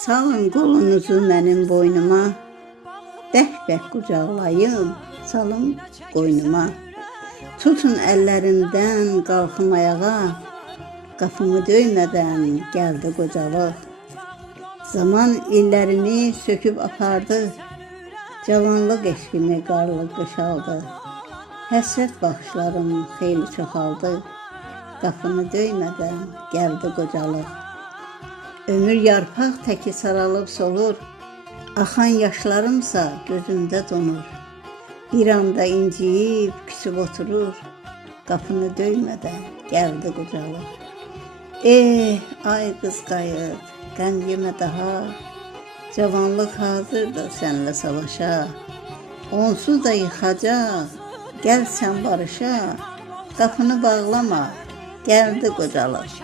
Salın qolunuzu mənim boynuma, bərk-bərk qucaqlayın, salın qoynuma. Tutun əllərimdən qalxım ayağa, qapımı döymədən gəldi qocalıq. Zaman illərimi söküb apardı, cavanlıq eşqimi qarlı qışaldı. Həsrət baxışlarım xeyli çoxaldı, qapını döymədən gəldi qocalıq. Ömür yarpaq təki saralıb solur, axan yaşlarımsa gözümdə donur. Bir anda inciyib, küsüb oturur, qapını döymədən gəldi qocalıq. Ay qız qayıt, qəm yemə daha, cavanlıq hazırdır sənlə savaşa. Onsuz da yıxacaq, gəl sən barışa, qapını bağlama, gəldi qocalıq.